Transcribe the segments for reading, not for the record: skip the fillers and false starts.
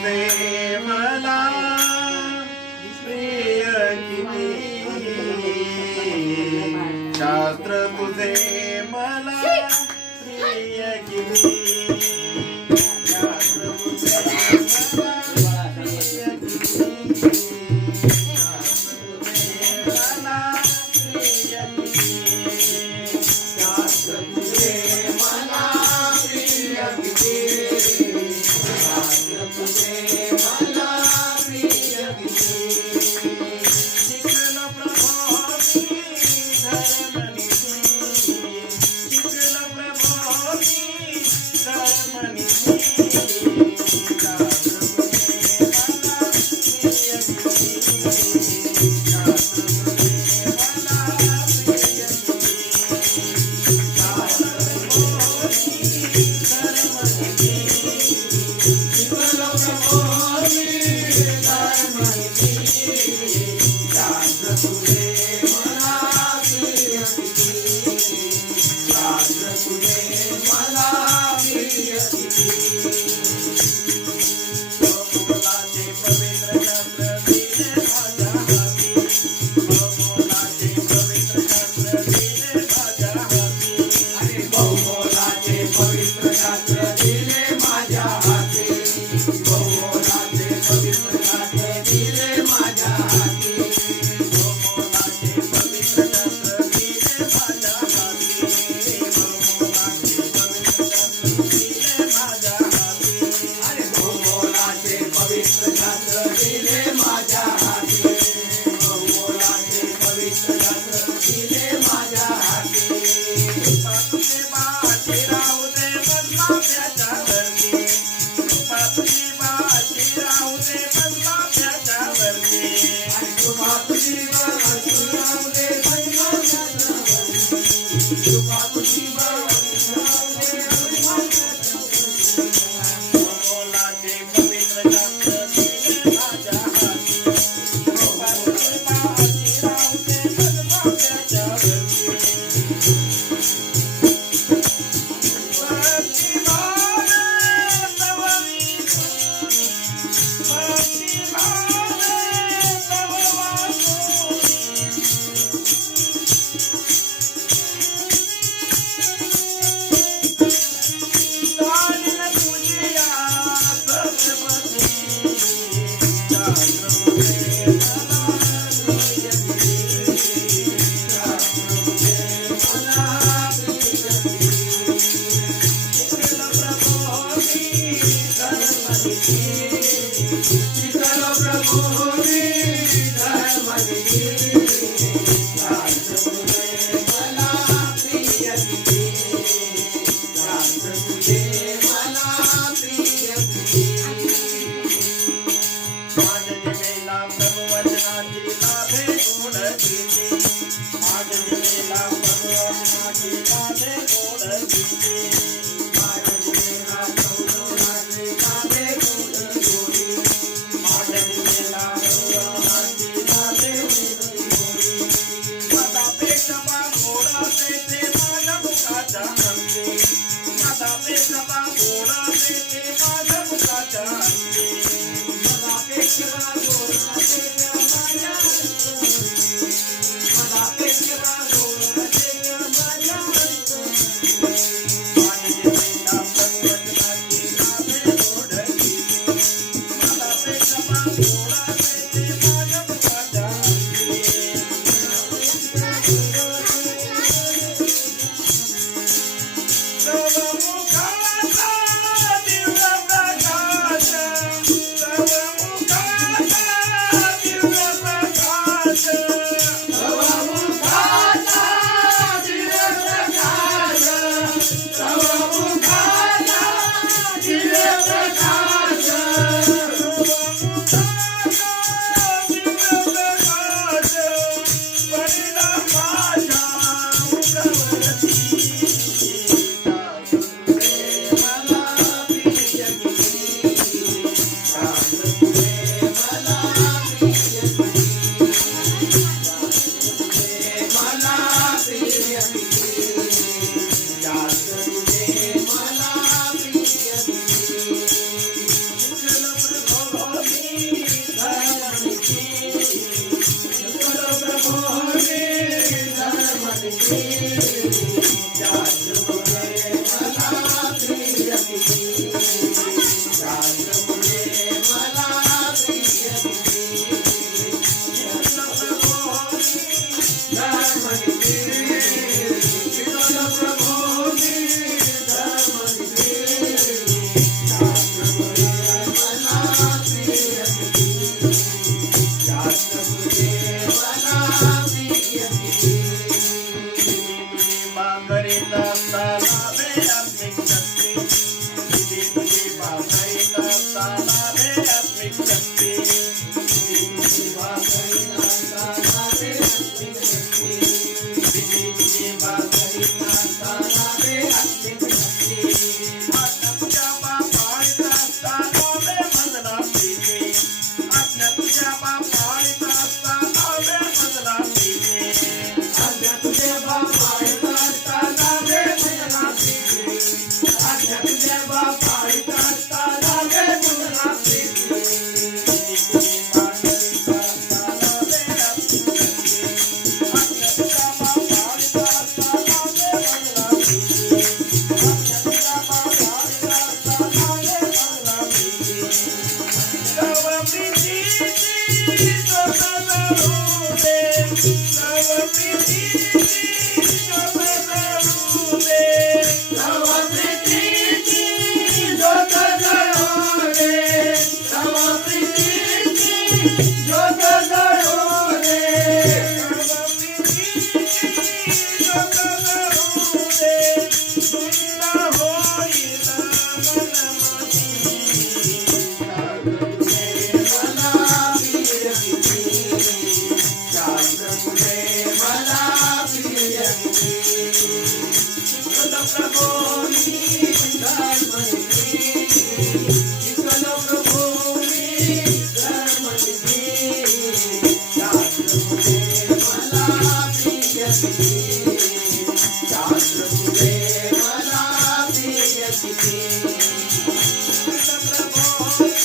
तुझे मला प्रिय किती, शास्त्र तुझे मला प्रिय किती, शास्त्र तुझे मला प्रिय किती, शास्त्र तुझे मला प्रिय किती, शास्त्र तुझे मला प्रिय किती, शास्त्र तुझे मला प्रिय किती. शिकल प्रभो मी धर्मनिधी, शिकल प्रभो मी धर्मनिधी, शास्त्र तुझे मला प्रिय किती, शास्त्र तुझे मला प्रिय किती, शास्त्र प्रभो मी धर्मनिधी, शिकल प्रभो मी धर्मनिधी, शास्त्र तुझे मला प्रिय किती, शास्त्र तुझे मला प्रिय किती. बहुमोलाचे पवित्र शास्त्र दिले माझ्या हाती, बहुमोलाचे पवित्र शास्त्र दिले माझ्या हाती, अरे बहुमोलाचे पवित्र शास्त्र दिले माझ्या हाती, बहुमोलाचे पवित्र शास्त्र दिले माझ्या हाती, बहुमोलाचे पवित्र शास्त्र दिले माझ्या हाती, बहुमोलाचे पवित्र शास्त्र दिले माझ्या हाती, अरे बहुमोलाचे पवित्र शास्त्र दिले माझ्या हाती, बहुमोलाचे पवित्र शास्त्र दिले माझ्या हाती. तुझे बाशी राहू दे बदलाव्याच्या वरती, तुझी बाशी राहू दे बदलाव्याच्या वरती, तुझी बाशी राहू दे बदलाव्याच्या वरती, तुझी बाशी राहू दे बदलाव्याच्या वरती. बहुमोलाचे पवित्र शास्त्र दिले माझ्या हाती, तुझी बाशी राहू दे बदलाव्याच्या वरती. मला आज्ञा तुझ्या बापाळीत असताना वे मजला प्रीती आज्ञा तुझ्या बापाळीत असताना वे मजला प्रीती आज्ञा तुझ्या बापाळीत असताना वे मजला प्रीती आज्ञा तुझ्या बापाळीत असताना वे मजला प्रीती कुणी मांडलीत असताना वे अप्रिती आज्ञा तुझ्या बापाळीत असताना वे मजला प्रीती आज्ञा तुझ्या बापाळीत असताना वे मजला प्रीती तव प्रीतीची ज्योत जळू दे तव प्रीतीची ज्योत जळू दे तव प्रीतीची ज्योत जळू दे तव प्रीतीची ज्योत जळू दे तव प्रीतीची ज्योत जळू दे धुंद होईल मनमती मला प्रिय किती शास्त्रमुळे मला प्रिय किती चिकन प्रभो मी धर्मनिधी चिकन प्रभो मी धर्मनिधी शास्त्रमुळे मला प्रिय किती शास्त्रमुळे मला प्रिय किती चिकन प्रभो मी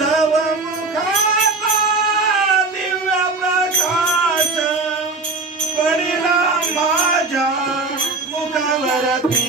तव मुखाचा दिव्य प्रकाश पडिला माझ्या मुखावरती